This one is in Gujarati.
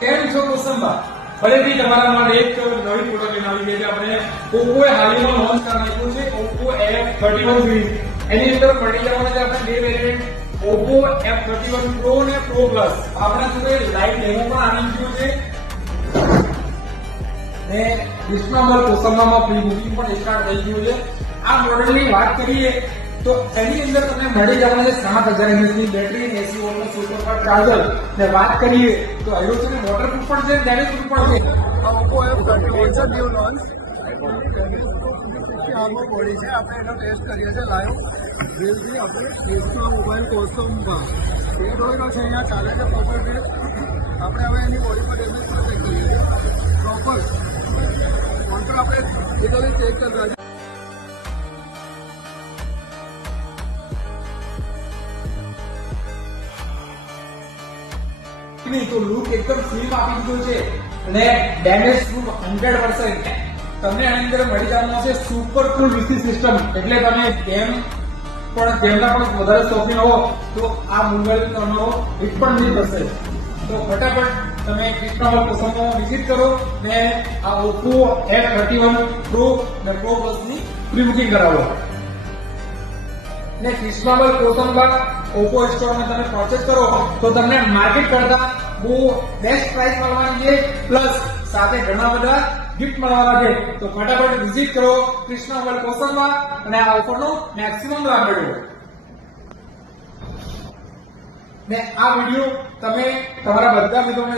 કેમ છો કુસુમબા? ફરીથી તમારા માટે એક નવી પ્રોડક્ટ લઈને આવી ગઈ છે. આપણે ઓપ્પો એ હાલમાં લોન્ચ કરી નાખ્યું છે ઓપ્પો F31 સિરીઝ. એની અંદર મળી જવાના છે આપણે બે વેરિયન્ટ, ઓપ્પો F31 Pro અને Pro Plus. આપણા જોડે લાઈવ ડેમો પણ આવી ગયું છે ને ડિસ્કાઉન્ટ કોસંબામાં પ્રી બુકિંગ પણ સ્ટાર્ટ થઈ ગયું છે. આ મોડેલની વાત કરીએ તો એની અંદર તમને મળી જવાના છે 7000 mAh ની બેટરી અને 80 વોટનું સુપરફાસ્ટ ચાર્જર. ને વાત કરીએ તો આવ્યો છે ને વોટરપ્રૂફ પણ છે, ડેમેજ પ્રૂફ પણ છે. આ ઓપ્પો F31 છે ન્યુ લોન્ચ. હાલમાં બોડી છે, આપણે એનો ટેસ્ટ કરીએ છીએ લાઈવ રીલથી. આપણે ટેસ્ટમાં મોબાઈલ કોસ્ટોમમાં ફેર ઓઇલ છે, અહીંયા ચાલે છે પ્રોપર ટેસ્ટ. આપણે હવે એની બોડી પર ડેમેજ પણ ચેક કરીએ છીએ પ્રોપર ફોન પર આપણે ડિટેલી ચેક કરતા છે. તો લુક એકદમ સ્લીમ આપી દીધું છે અને ડેમેજ પ્રૂફ 100%. તમને આની અંદર મળી જવાનું છે સુપર કૂલ વીસી સિસ્ટમ. એટલે તમે ગેમના પણ વધારે શોખીન હો તો આ મોબાઈલ તમારો હિટ પણ નહીં થશે. તો ફટાફટ તમે કૃષ્ણા કોસંબામાં વિઝિટ કરો ને આ ઓપ્પો F31 Pro અને Pro Plus ની પ્રી બુકિંગ કરાવો. ને કૃષ્ણાબલ કોસંબા ઓપ્પો સ્ટોરમાં તમે પરચેસ કરો તો તમને માર્કેટ કરતા બહુ બેસ્ટ પ્રાઇસ મળવાની છે, પ્લસ સાથે ઘણા બધા ગિફ્ટ મળવાના છે. તો ફટાફટ વિઝિટ કરો કૃષ્ણાબલ કોસંબા અને આ ઓફરનો મેક્સિમમ લાભ મેળવો. ને આ વિડીયો તમે તમારા બધા મિત્રોને